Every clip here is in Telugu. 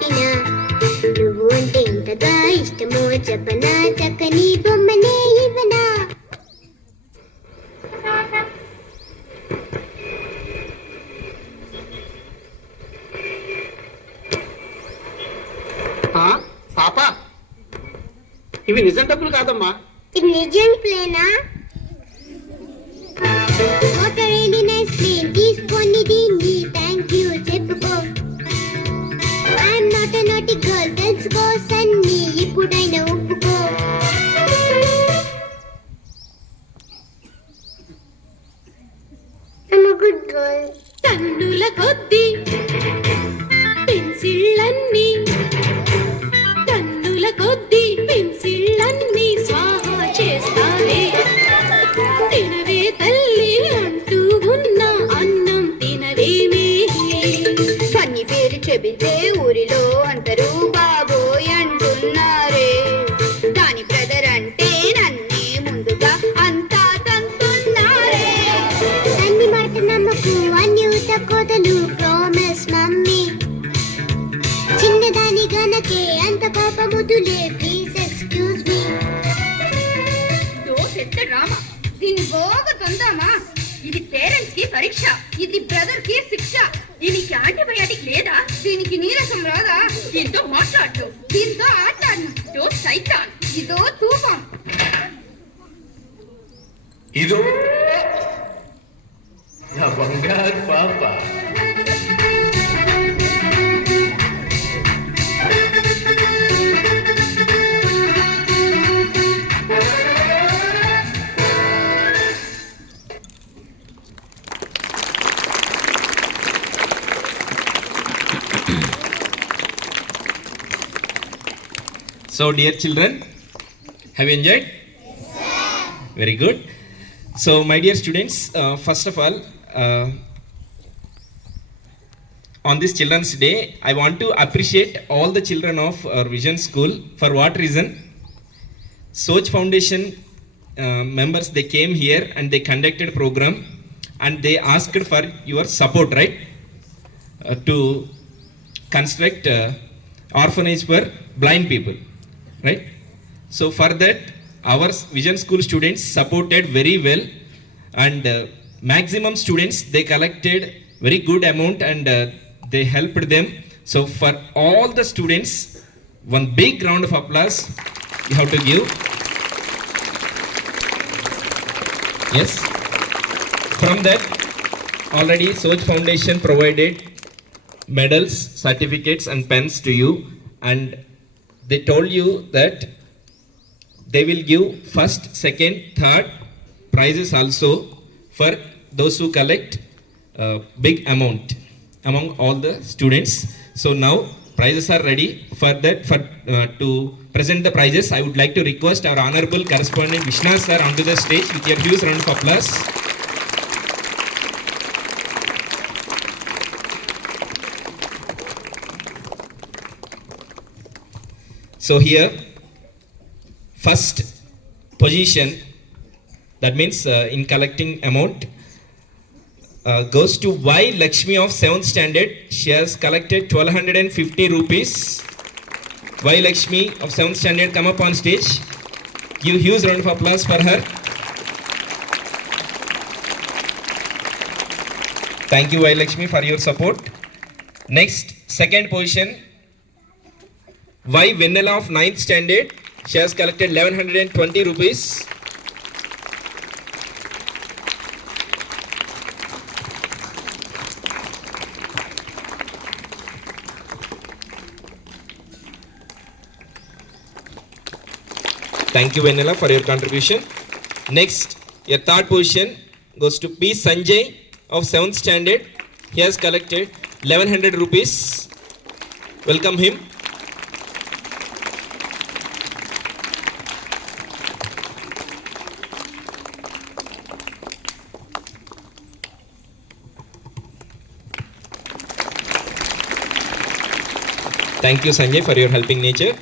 పుట్టిన నువ్వు అంటే ఇంతగా ఇష్టమో చెప్పనా చక్కని బొమ్మనే ఇవ్వనా. పాప ఇవి నిజం డబ్బులు కాదమ్మా. ఇది నిజం ప్లేనా? What are really nice plane. తీసుకొని దీన్ని థ్యాంక్ యూ చెప్పుకో. I'm not a naughty girl తెలుసుకో సన్నీ ఇప్పుడైనా ఒప్పుకో. I'm a good girl. టన్నుల కొద్ది పెన్సిళ్ళన్నీ టన్నుల కొద్ది పెన్సిళ్ళన్నీ స్వాహా చేస్తానే. తినవే తల్లి అంటూ ఉన్న అన్నం తినవేమే. సన్ని పేరు చెబితే ఊరిలో అందరూ బాబోయ్ అంటున్నారే. దాని బ్రదర్ అంటే నన్నే ముందుగా అంతా తంతున్నారే. సన్ని మాట నమ్మకు అన్ని ఉతకోతలు ప్రామిస్ మమ్మీ. చిన్నదాని గనకే అంత కోపముదులే ప్లీజ్ ఎక్స్క్యూజ్ మీ. పెద్ద డ్రామా దీన్ని బాగా తందామా. ఇది పేరెంట్స్ కి పరీక్ష, ఇది బ్రదర్ కి శిక్ష. దీనికి యాంటీబయాటిక్ లేదా? దీనికి నీరసం రాదా? దీంతో మాట్లాడు, దీంతో ఆటాడు. ఇదో సైతాన్, ఇదో తూఫాన్. ఇదో నా బంగారు పాప. So dear children, have you enjoyed? Very good. So my dear students, first of all, on this Children's Day, I want to appreciate all the children of our Vision School. For what reason? Soch Foundation members, they came here and they conducted a program and they asked for your support, right? To construct orphanage for blind people, right? So for that, our Vision School students supported very well, and maximum students, they collected very good amount and they helped them. So for all the students, one big round of applause you have to give. Yes. From that, already Soch Foundation provided medals, certificates and pens to you, and they told you that they will give first, second, third prizes also for those who collect big amount among all the students. So now prizes are ready. For that, to present the prizes, I would like to request our honorable correspondent Vishnu sir onto the stage with your huge round of applause. So here, first position, that means in collecting amount, goes to Y Lakshmi of 7th standard. She has collected 1250 rupees. Y Lakshmi of 7th standard, come up on stage. Give huge round of applause for her. Thank you, Y Lakshmi, for your support. Next, second position, Y Venela of 9th standard. She has collected 1120 rupees. Thank you, Venela, for your contribution. Next, your third position goes to P. Sanjay of 7th standard. He has collected 1100 rupees. Welcome him. Thank you, Sanjay, for your helping nature.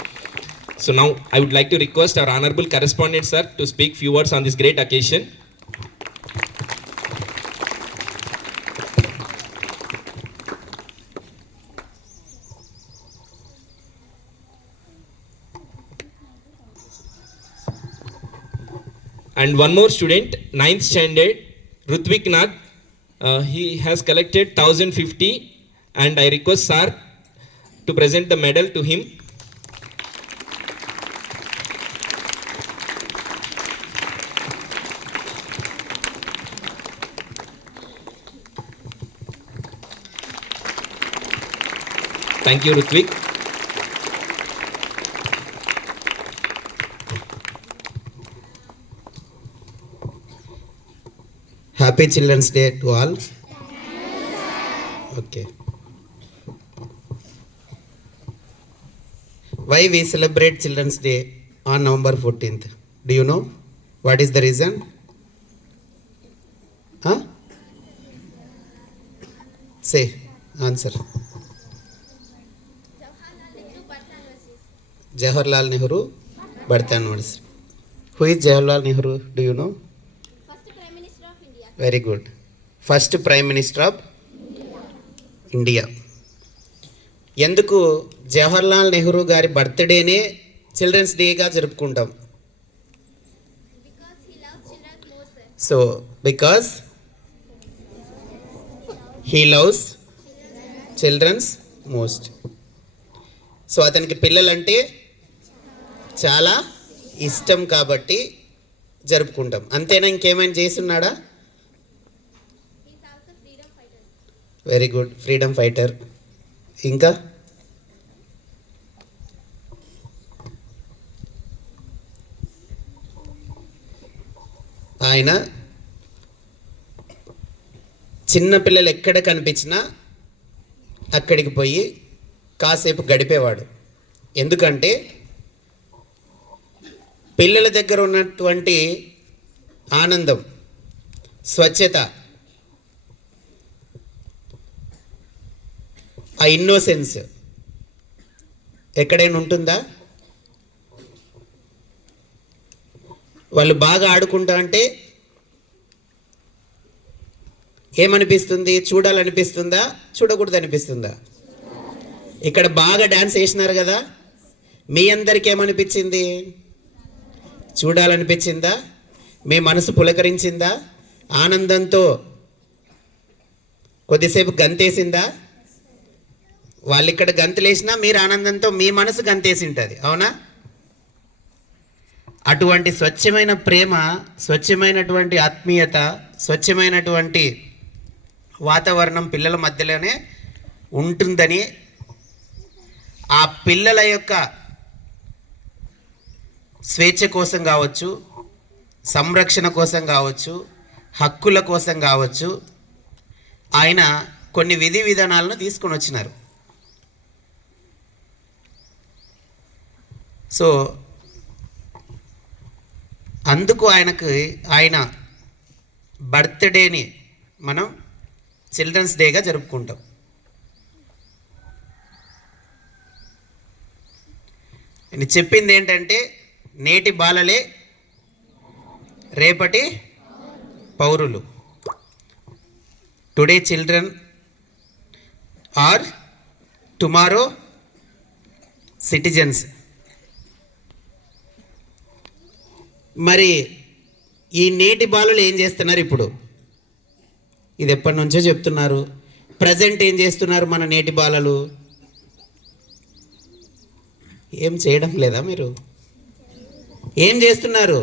So now I would like to request our honorable correspondent sir to speak few words on this great occasion. And one more student, 9th standard, Rutvik Nag. He has collected 1050, and I request sir to present the medal to him. Thank you, Rutvik. Happy Children's Day to all. Okay. Why we celebrate Children's Day on November 14th? Do you know? What is the reason? Huh? Say, answer. Jawaharlal Nehru birth anniversary. Who is Jawaharlal Nehru? Do you know? First Prime Minister of India. Very good. First Prime Minister of India. ఎందుకు జవహర్లాల్ నెహ్రూ గారి బర్త్డేనే చిల్డ్రన్స్ డేగా జరుపుకుంటాం? Because he loves children more, sir. So because he loves childrens most. So అతనికి పిల్లలంటే చాలా ఇష్టం కాబట్టి జరుపుకుంటాం. అంతేనా? ఇంకేమైనా చేస్తున్నాడా? He's also freedom fighter. Very good, freedom fighter. ఇంకా ఆయన చిన్నపిల్లలు ఎక్కడ కనిపించినా అక్కడికి పోయి కాసేపు గడిపేవాడు. ఎందుకంటే పిల్లల దగ్గర ఉన్నటువంటి ఆనందం, స్వచ్ఛత, ఆ ఇన్నోసెన్స్ ఎక్కడైనా ఉంటుందా? వాళ్ళు బాగా ఆడుకుంటా అంటే ఏమనిపిస్తుంది? చూడాలనిపిస్తుందా, చూడకూడదు అనిపిస్తుందా? ఇక్కడ బాగా డ్యాన్స్ వేసినారు కదా, మీ అందరికీ ఏమనిపించింది? చూడాలనిపించిందా? మీ మనసు పులకరించిందా? ఆనందంతో కొద్దిసేపు గంతేసిందా? వాళ్ళు ఇక్కడ గంతులేసినా మీరు ఆనందంతో మీ మనసు గంతేసి ఉంటుంది, అవునా? అటువంటి స్వచ్ఛమైన ప్రేమ, స్వచ్ఛమైనటువంటి ఆత్మీయత, స్వచ్ఛమైనటువంటి వాతావరణం పిల్లల మధ్యలోనే ఉంటుందని, ఆ పిల్లల యొక్క స్వేచ్ఛ కోసం కావచ్చు, సంరక్షణ కోసం కావచ్చు, హక్కుల కోసం కావచ్చు, ఆయన కొన్ని విధి విధానాలను తీసుకొని వచ్చినారు. సో అందుకు ఆయన బర్త్డేని మనం చిల్డ్రన్స్ డేగా జరుపుకుంటాం. నేను చెప్పింది ఏంటంటే, నేటి బాలలే రేపటి పౌరులు. Today children are tomorrow citizens. మరి ఈ నేటి బాలలు ఏం చేస్తున్నారు ఇప్పుడు? ఇది ఎప్పటి నుంచో చెప్తున్నారు. ప్రజెంట్ ఏం చేస్తున్నారు మన నేటి బాలలు? ఏం చేయడం లేదా? మీరు ఏం చేస్తున్నారు?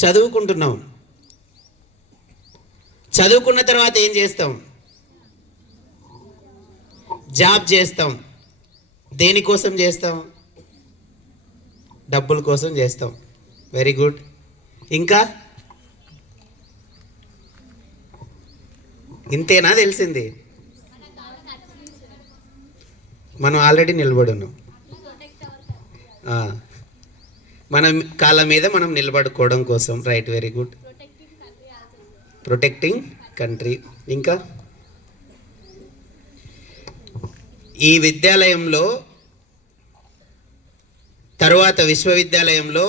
చదువుకుంటున్నాం. చదువుకున్న తర్వాత ఏం చేస్తాం? జాబ్ చేస్తాం. దేనికోసం చేస్తాం? డబ్బుల కోసం చేస్తాం. Very good. ఇంకా ఇంతేనా తెలిసింది? మనం ఆల్రెడీ నిలబడి ఉన్నాం. మన కాళ్ళ మీద మనం నిలబడుకోవడం కోసం. Right, very good. Protecting country. ఇంకా ఈ విద్యాలయంలో, తరువాత విశ్వవిద్యాలయంలో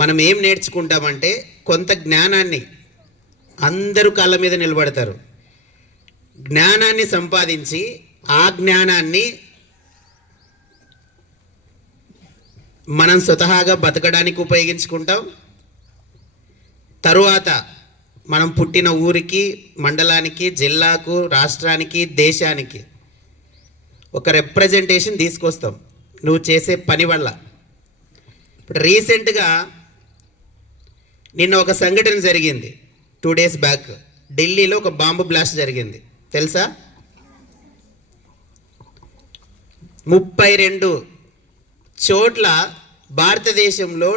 మనం ఏం నేర్చుకుంటామంటే, కొంత జ్ఞానాన్ని, అందరూ కాళ్ళ మీద నిలబడతారు, జ్ఞానాన్ని సంపాదించి ఆ జ్ఞానాన్ని మనం స్వతహాగా బతకడానికి ఉపయోగించుకుంటాం. తరువాత మనం పుట్టిన ఊరికి, మండలానికి, జిల్లాకు, రాష్ట్రానికి, దేశానికి ఒక రిప్రజెంటేషన్ తీసుకొస్తాం నువ్వు చేసే పని వల్ల. ఇప్పుడు రీసెంట్గా నిన్న ఒక సంఘటన జరిగింది. 2 days బ్యాక్ ఢిల్లీలో ఒక బాంబు బ్లాస్ట్ జరిగింది, తెలుసా? 32 చోట్ల భారతదేశంలో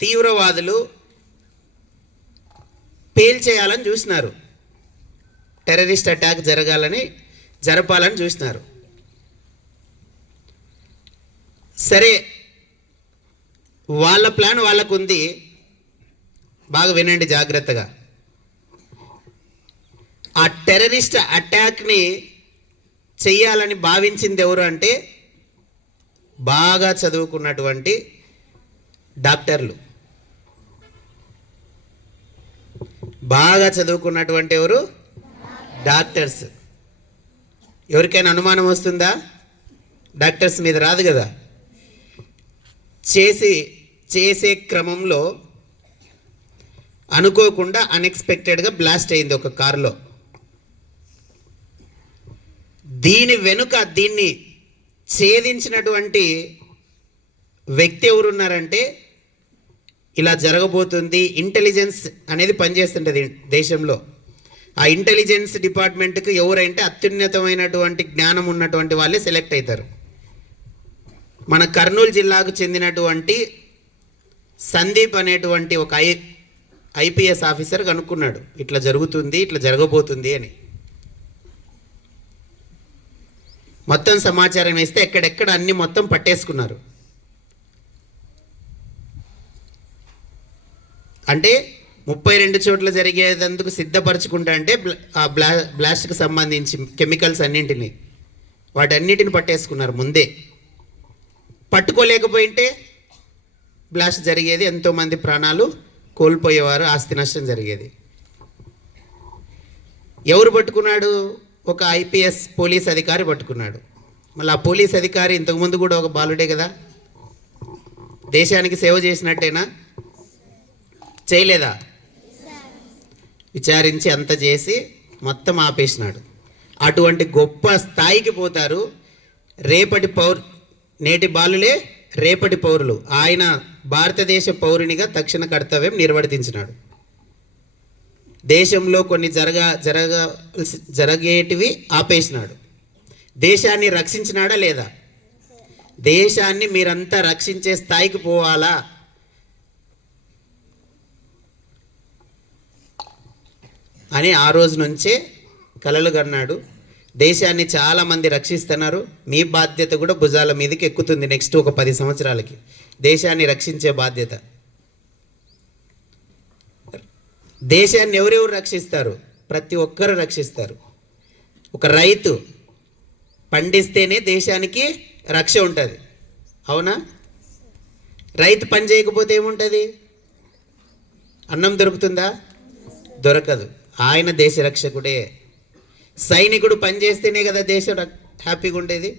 తీవ్రవాదులు పేల్చేయాలని చూసినారు. టెర్రరిస్ట్ అటాక్ జరపాలని చూసినారు. సరే, వాళ్ళ ప్లాన్ వాళ్ళకు ఉంది. బాగా వినండి జాగ్రత్తగా. ఆ టెర్రరిస్ట్ అటాక్ని చెయ్యాలని భావించింది ఎవరు అంటే బాగా చదువుకున్నటువంటి డాక్టర్లు. బాగా చదువుకున్నటువంటి ఎవరు? డాక్టర్స్. ఎవరికైనా అనుమానం వస్తుందా? డాక్టర్స్ మీద రాదు కదా. చేసే క్రమంలో అనుకోకుండా అన్ఎక్స్పెక్టెడ్గా బ్లాస్ట్ అయింది ఒక కారులో. దీని వెనుక దీన్ని ఛేదించినటువంటి వ్యక్తి ఎవరున్నారంటే, ఇలా జరగబోతుంది, ఇంటెలిజెన్స్ అనేది పనిచేస్తుంటుంది దేశంలో. ఆ ఇంటెలిజెన్స్ డిపార్ట్మెంట్కి ఎవరంటే అత్యున్నతమైనటువంటి జ్ఞానం ఉన్నటువంటి వాళ్ళే సెలెక్ట్ అవుతారు. మన కర్నూలు జిల్లాకు చెందినటువంటి సందీప్ అనేటువంటి ఒక ఐపీఎస్ ఆఫీసర్ కనుక్కున్నాడు, ఇట్లా జరుగుతుంది, ఇట్లా జరగబోతుంది అని. మొత్తం సమాచారం వేస్తే ఎక్కడెక్కడ అన్ని మొత్తం పట్టేసుకున్నారు. అంటే 32 చోట్ల జరిగేందుకు సిద్ధపరచుకుంటా అంటే ఆ బ్లాస్ట్కి సంబంధించి కెమికల్స్ అన్నింటినీ వాటన్నిటిని పట్టేసుకున్నారు ముందే. పట్టుకోలేకపోయింటే బ్లాస్ట్ జరిగేది, ఎంతోమంది ప్రాణాలు కోల్పోయేవారు, ఆస్తి నష్టం జరిగేది. ఎవరు పట్టుకున్నాడు? ఒక ఐపీఎస్ పోలీస్ అధికారి పట్టుకున్నాడు. మళ్ళీ ఆ పోలీస్ అధికారి ఇంతకుముందు కూడా ఒక బాలుడే కదా, దేశానికి సేవ చేసినట్టేనా? చేయలేదా? విచారించి అంత చేసి మొత్తం ఆపేసినాడు. అటువంటి గొప్ప స్థాయికి పోతారు నేటి బాలులే రేపటి పౌరులు. ఆయన భారతదేశ పౌరునిగా తక్షణ కర్తవ్యం నిర్వర్తించినాడు. దేశంలో కొన్ని జరిగేటివి ఆపేసినాడు. దేశాన్ని రక్షించినాడా లేదా? దేశాన్ని మీరంతా రక్షించే స్థాయికి పోవాలా అని ఆ రోజు నుంచే కలలు కన్నాడు. దేశాన్ని చాలామంది రక్షిస్తున్నారు. మీ బాధ్యత కూడా భుజాల మీదకి ఎక్కుతుంది. నెక్స్ట్ ఒక 10 సంవత్సరాలకి దేశాన్ని రక్షించే బాధ్యత. దేశాన్ని ఎవరెవరు రక్షిస్తారు? ప్రతి ఒక్కరు రక్షిస్తారు. ఒక రైతు పండిస్తేనే దేశానికి రక్ష ఉంటుంది, అవునా? రైతు పని చేయకపోతే ఏముంటుంది? అన్నం దొరుకుతుందా? దొరకదు. ఆయన దేశ రక్షకుడే. సైనికుడు పనిచేస్తేనే కదా దేశం హ్యాపీగా ఉండేది,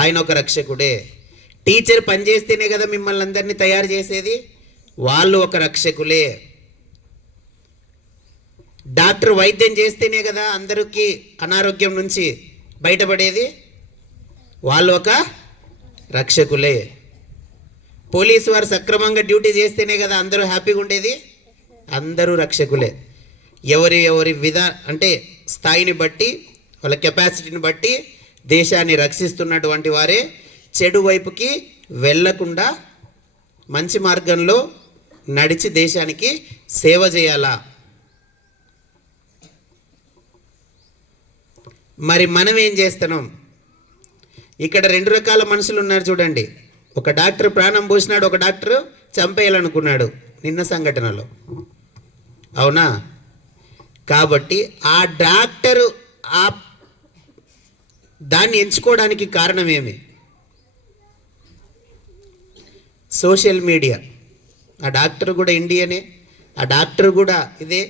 ఆయన ఒక రక్షకుడే. టీచర్ పనిచేస్తేనే కదా మిమ్మల్ని అందరినీ తయారు చేసేది, వాళ్ళు ఒక రక్షకులే. డాక్టర్ వైద్యం చేస్తేనే కదా అందరికీ అనారోగ్యం నుంచి బయటపడేది, వాళ్ళు ఒక రక్షకులే. పోలీసు వారు సక్రమంగా డ్యూటీ చేస్తేనే కదా అందరూ హ్యాపీగా ఉండేది, అందరూ రక్షకులే. ఎవరి అంటే స్థాయిని బట్టి, వాళ్ళ కెపాసిటీని బట్టి దేశాన్ని రక్షిస్తున్నటువంటి వారే చెడు వైపుకి వెళ్ళకుండా మంచి మార్గంలో నడిచి దేశానికి సేవ చేయాలా. మరి మనం ఏం చేస్తున్నాం? ఇక్కడ 2 రకాల మనుషులు ఉన్నారు చూడండి. ఒక డాక్టర్ ప్రాణం పోసినాడు, ఒక డాక్టర్ చంపేయాలనుకున్నాడు నిన్న సంఘటనలో, అవునా? కాబట్టి ఆ డాక్టరు దాన్ని ఎంచుకోవడానికి కారణం ఏమి? Social media. ఆ డాక్టర్ కూడా ఇండియనే, ఆ డాక్టర్ కూడా ఇదే.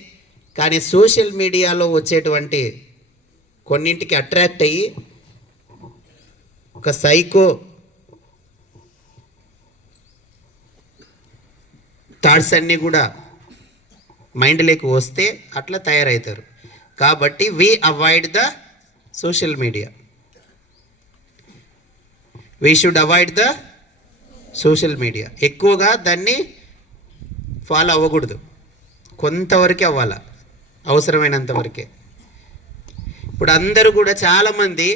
కానీ సోషల్ మీడియాలో వచ్చేటువంటి కొన్నింటికి అట్రాక్ట్ అయ్యి ఒక థాట్స్ అన్నీ కూడా మైండ్లోకి వస్తే అట్లా తయారవుతారు. కాబట్టి we avoid the social media. We should avoid the social media. ఎక్కువగా దాన్ని ఫాలో అవ్వకూడదు, కొంతవరకే అవ్వాలి, అవసరమైనంత వరకే. ఇప్పుడు అందరూ కూడా చాలామంది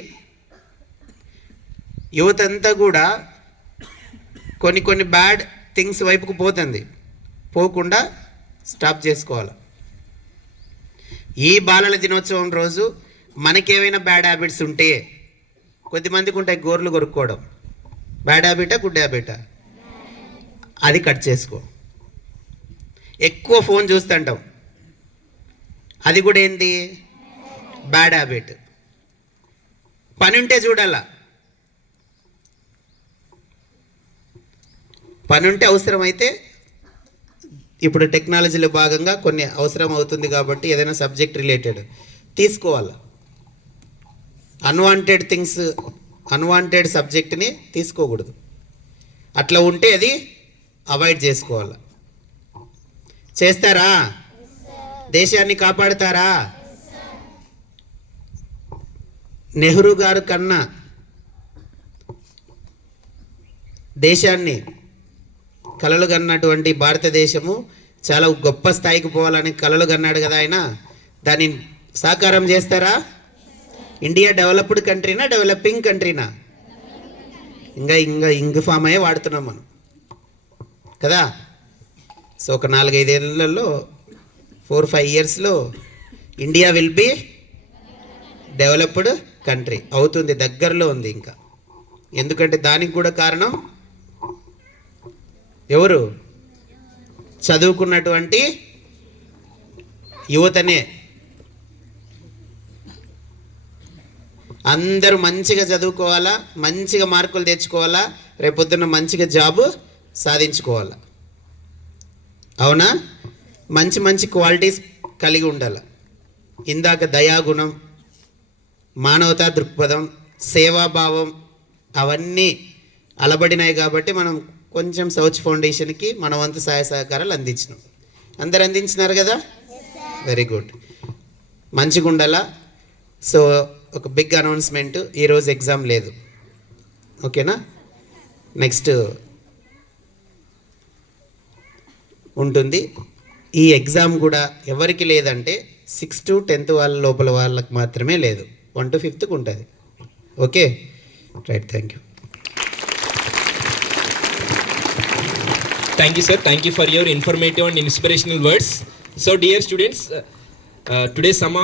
యువత అంతా కూడా కొన్ని బ్యాడ్ థింగ్స్ వైపుకు పోతుంది. పోకుండా స్టాప్ చేసుకోవాలి. ఈ బాలల దినోత్సవం రోజు మనకేమైనా బ్యాడ్ హ్యాబిట్స్ ఉంటే, కొద్దిమందికి ఉంటాయి గోర్లు కొరుక్కోవడం, బ్యాడ్ హ్యాబిటా గుడ్ హ్యాబిటా, అది కట్ చేసుకో. ఎక్కువ ఫోన్ చూస్తుంటాం, అది కూడా ఏంది బ్యాడ్ హ్యాబిట్. పని ఉంటే చూడాలా, పని ఉంటే అవసరమైతే, ఇప్పుడు టెక్నాలజీలో భాగంగా కొన్ని అవసరం అవుతుంది కాబట్టి ఏదైనా సబ్జెక్ట్ రిలేటెడ్ తీసుకోవాలి. అన్వాంటెడ్ థింగ్స్, అన్వాంటెడ్ సబ్జెక్ట్ని తీసుకోకూడదు. అట్లా ఉంటే అది అవాయిడ్ చేసుకోవాలి. చేస్తారా? దేశాన్ని కాపాడుతారా? నెహ్రూ గారు కన్నా దేశాన్ని కలలు కన్నటువంటి భారతదేశము చాలా గొప్ప స్థాయికి పోవాలని కలలు కన్నాడు కదా ఆయన. దాన్ని సాకారం చేస్తారా? ఇండియా డెవలప్డ్ కంట్రీనా డెవలపింగ్ కంట్రీనా? ఇంకా ఇంగ్ ఫామ్ అయ్యే వాడుతున్నాం మనం కదా. సో ఒక 4-5 ఏళ్లలో 4-5 ఇయర్స్లో India will be developed country అవుతుంది, దగ్గరలో ఉంది ఇంకా. ఎందుకంటే దానికి కూడా కారణం ఎవరు? చదువుకున్నటువంటి యువతనే. అందరూ మంచిగా చదువుకోవాలా, మంచిగా మార్కులు తెచ్చుకోవాలా, రేపొద్దున్న మంచిగా జాబు సాధించుకోవాలా. అవునా? మంచి క్వాలిటీస్ కలిగి ఉండాలి. ఇందాక దయాగుణం, మానవతా దృక్పథం, సేవాభావం అవన్నీ అలబడినాయి కాబట్టి మనం కొంచెం సౌచ్ ఫౌండేషన్కి మన వంతు సహాయ సహకారాలు అందించినాం. అందరు అందించినారు కదా, వెరీ గుడ్, మంచిగా ఉండాలా. సో ఒక బిగ్ అనౌన్స్మెంట్, ఈరోజు ఎగ్జామ్ లేదు, ఓకేనా? నెక్స్ట్ ఉంటుంది. ఈ ఎగ్జామ్ కూడా ఎవరికి లేదంటే 6th to 10th వాళ్ళ లోపల వాళ్ళకి మాత్రమే లేదు, 1 to 5th ఉంటుంది. Okay, right, thank you. Thank you, sir. Thank you for your informative and inspirational words. So, dear students, today some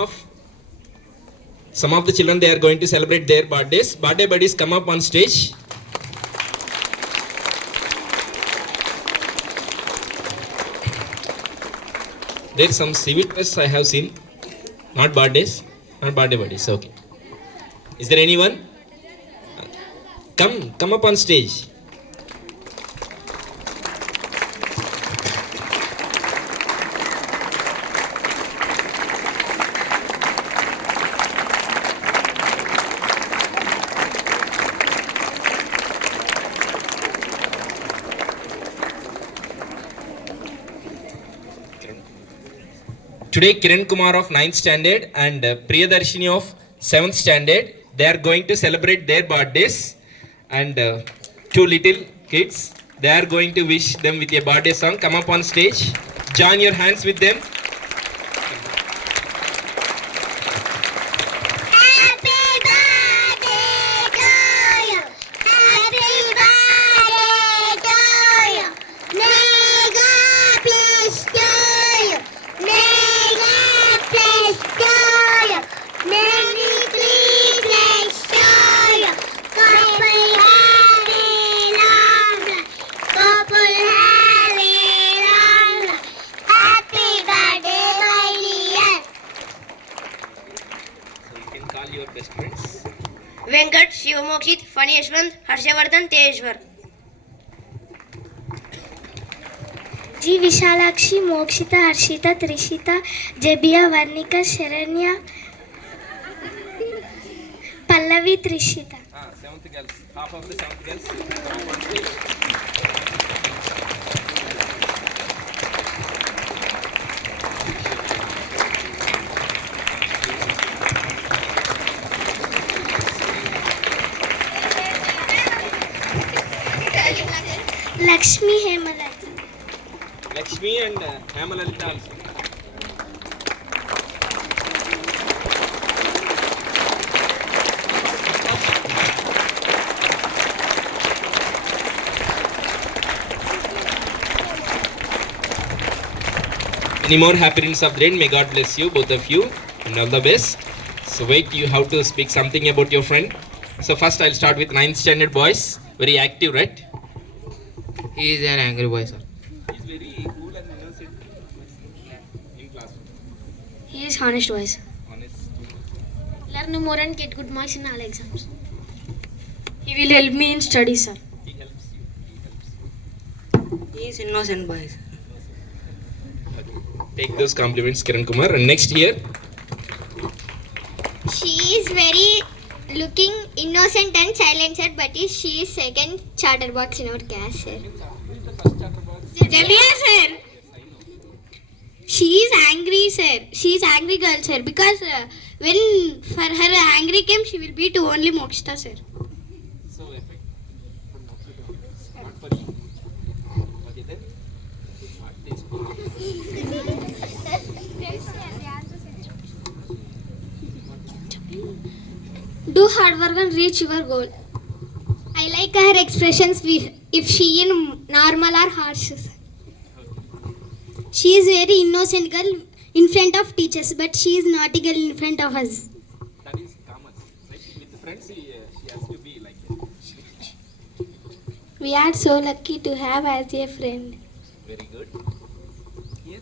of the children, they are going to celebrate their birthdays. Birthday buddies, come up on stage. There's some civil dress I have seen, not birthdays, not birthday buddies. Okay. Is there anyone? Come up on stage. Today, Kiran Kumar of 9th standard and Priyadarshini of 7th standard, they are going to celebrate their birthdays. And 2 little kids, they are going to wish them with a birthday song. Come up on stage, join your hands with them. Venkat, Shivamokshit, Phani Yashwant, Harshvardhan, Tejeshwar. Ji Vishalakshi, Mokshita, Harshita, त्रिषिता, जबिया, Varnika, Sharanya, Pallavi, त्रिषिता. 7th girls, half of the 7th girls. Lakshmi Hemalata. Lakshmi and Hemalalita also. Many more happy returns of the day. May God bless you, both of you, and all the best. So wait, you have to speak something about your friend. So first I'll start with 9th standard boys. Very active, right? He is an angry boy, sir. He's very cool and innocent in class. He is honest voice. Honest. Learn more and get good marks in all exams. He will help me in studies, sir. He helps you. He is innocent boy, sir. Take those compliments, Kiran Kumar. And next year, She is very looking innocent and silent, sir, but she is second chatterbox in our class, sir. Jabia, sir. She is angry, sir. She is angry girl, sir, because when for her angry came, she will beat only Mokshita, sir. so effect. Not for you. Okay then. Do hard work and reach your goal. I like her expressions if she in normal or harsh, sir. She is very innocent girl in front of teachers, but she is naughty girl in front of us. That is common, right? With friends, she has to be like that. We are so lucky to have as a friend. Very good. Here,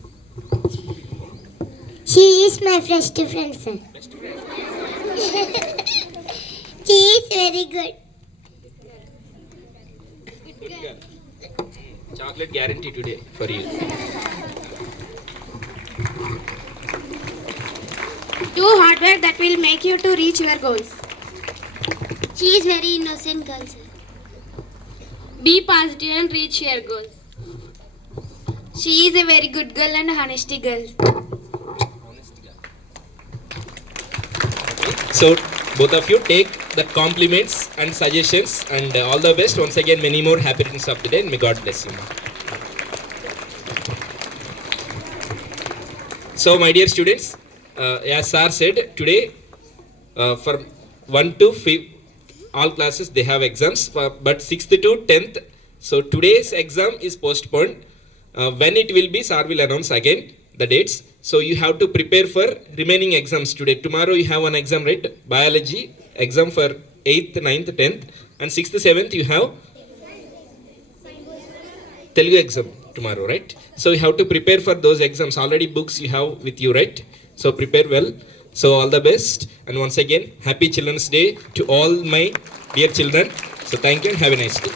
She is my best friend, sir. best friend. She is very good. Good girl. Chocolate guarantee today for you. Do hard work that will make you to reach your goals. She is very innocent girl, sir. Be positive and reach your goals. She is a very good girl and honesty girl. So both of you take the compliments and suggestions, and all the best. Once again, many more happy returns of the day, and may God bless you. So my dear students, as sir said, today for 1 to 5 all classes they have exams, but 6th to 10th. So today's exam is postponed. When it will be, sir will announce again the dates. So you have to prepare for remaining exams today. Tomorrow you have one exam, right? Biology exam for 8th, 9th, 10th, and 6th, 7th you have Telugu exam tomorrow, right? So you have to prepare for those exams. Already books you have with you, right? So prepare well. So all the best, and once again, happy Children's Day to all my dear children. So thank you and have a nice day.